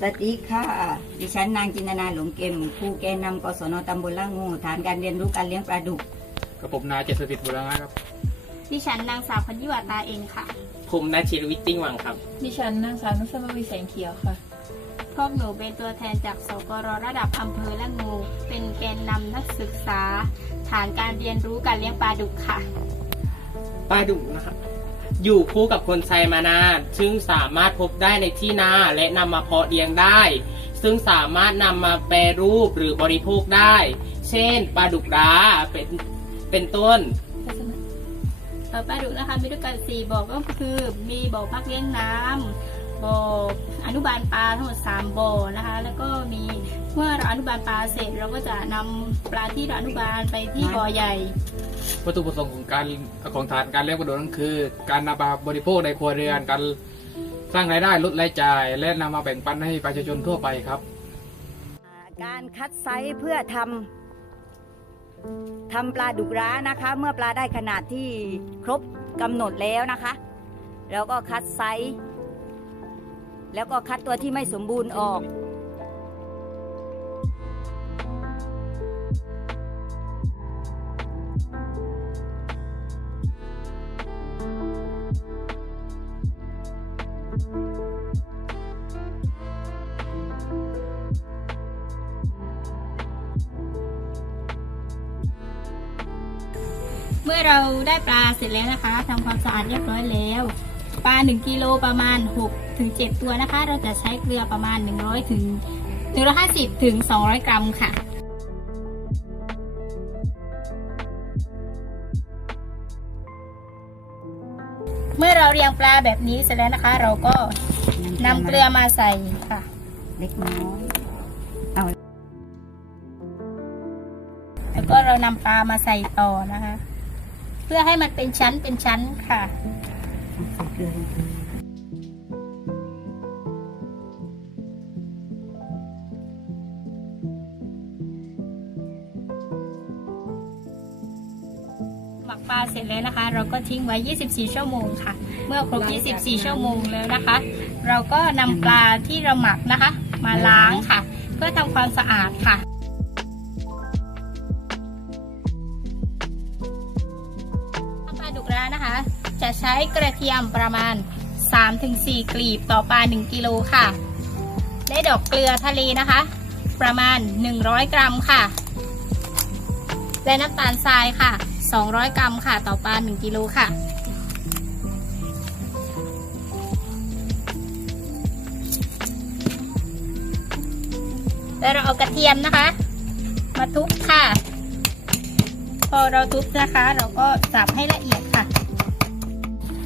สวัสดีค่ะ ดิฉันนางจินตนาหลงเกมผู้แกนนำกศนตำบลละงูฐานการเรียนรู้การเลี้ยงปลาดุกกับผมนายเจษฎิตบุรณะครับ ดิฉันนางสาวพันยิวาตาเองค่ะ ผมนาชิรวิทย์ติ้งหวังครับ ดิฉันนางสาวนุสมาวีแสงเขียวค่ะ พวกหนูเป็นตัวแทนจากสกรระดับอำเภอละงู เป็นแกนนำนักศึกษา ฐานการเรียนรู้การเลี้ยงปลาดุกค่ะ ปลาดุกนะครับ อยู่คู่กับคนไทยมานาน ซึ่งสามารถพบได้ในที่นาและนำมาเพาะเลี้ยงได้ ซึ่งสามารถนำมาแปรรูปหรือบริโภคได้ เช่นปลาดุกร้าเป็นเป็นต้นปลาดุกนะคะมีด้วยกันสี่บ่อก็คือ มีบ่อพักเลี้ยงน้ำ บ่ออนุบาลปลาทั้งหมดสามบ่อนะคะ แล้วก็มีเมื่อเราอนุบาลปลาเสร็จ เราก็จะนำปลาที่เราอนุบาลไปที่บ่อใหญ่ วัตถุประสงค์ของการของฐานการเลี้ยงปลาดุกนั่นคือ การนำมาบริโภคในครัวเรือนการสร้างรายได้ลดรายจ่าย และนำมาแบ่งปันให้ประชาชนทั่วไปครับ การคัดไซส์เพื่อทำทำปลาดุกร้านะคะ เมื่อปลาได้ขนาดที่ครบกำหนดแล้วนะคะ แล้วก็คัดไซส์ แล้วก็คัดตัวที่ไม่สมบูรณ์ออก เมื่อเราได้ปลาเสร็จแล้วนะคะทำความสะอาดเรียบร้อยแล้ว ปลา 1กิโลประมาณ 6 ถึง 7 ตัวนะคะ เราจะใช้เกลือประมาณ 100 ถึง 150 ถึง 200 กรัมค่ะเมื่อเราเรียงปลาแบบนี้เสร็จแล้วนะคะ เราก็นำเกลือมาใส่ค่ะ เล็กน้อยแล้วก็เรานำปลามาใส่ต่อนะคะ เพื่อให้มันเป็นชั้นเป็นชั้นค่ะใส่เกลือ หมักปลาเสร็จแล้วนะคะ เราก็ทิ้งไว้ 24 ชั่วโมงค่ะ เมื่อครบ 24 ชั่วโมงแล้วนะคะ เราก็นำปลาที่เราหมักนะคะ มาล้างค่ะ เพื่อทำความสะอาดค่ะปลาดุกร้านะคะ จะใช้กระเทียมประมาณ 3-4 กลีบต่อปลา 1 กิโลค่ะ และดอกเกลือทะเลนะคะ ประมาณ 100 กรัมค่ะ และน้ำตาลทรายค่ะ 200 กรัมค่ะ ต่อปลา1กิโลค่ะ แล้วเราเอากระเทียมนะคะ มาทุบค่ะ พอเราทุบนะคะ เราก็สับให้ละเอียดค่ะ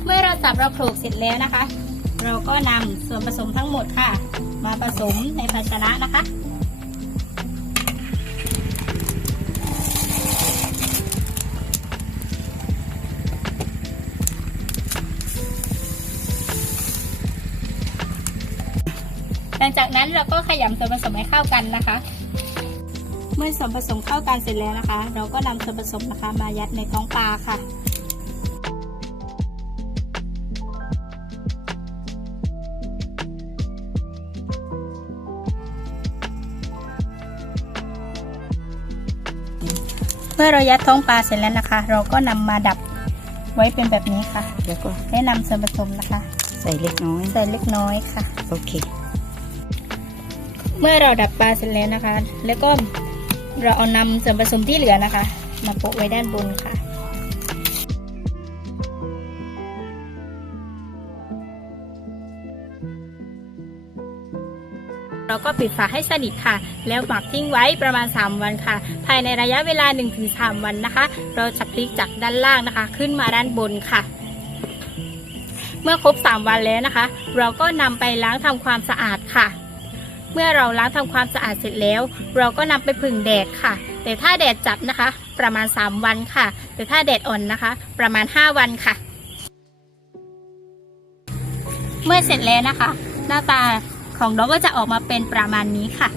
เมื่อเราสับเราโขลกเสร็จแล้วนะคะ เราก็นำส่วนผสมทั้งหมดค่ะ มาผสมในภาชนะนะคะ หลังจากนั้นเราก็ขยำส่วนผสมให้เข้ากันนะคะ เมื่อส่วนผสมเข้ากันเสร็จแล้วนะคะ เราก็นำส่วนผสมนะคะมายัดในท้องปลาค่ะเมื่อเรายัดท้องปลาเสร็จแล้วนะคะ เราก็นำมาดับไว้เป็นแบบนี้ค่ะแล้วก็แนะนำส่วนผสมนะคะ ใส่เล็กน้อย ใส่เล็กน้อยค่ะ โอเค เมื่อเราดับปลาเสร็จแล้วนะคะ แล้วก็เราเอานำส่วนผสมที่เหลือนะคะ มาโปะไว้ด้านบนค่ะเราก็ปิดฝาให้สนิทค่ะ แล้วหมักทิ้งไว้ประมาณ 3 วันค่ะ ภายในระยะเวลา 1-3 วันนะคะ เราจะพลิกจากด้านล่างนะคะ ขึ้นมาด้านบนค่ะ เมื่อครบ 3 วันแล้วนะคะ เราก็นำไปล้างทำความสะอาดค่ะ เมื่อเราล้างทำความสะอาดเสร็จแล้ว เราก็นำไปผึ่งแดดค่ะ แต่ถ้าแดดจัดนะคะ ประมาณ 3 วันค่ะ แต่ถ้าแดดอ่อนนะคะ ประมาณ 5 วันค่ะ เมื่อเสร็จแล้วนะคะ หน้าตาของน้องก็จะออกมาเป็นประมาณนี้ค่ะ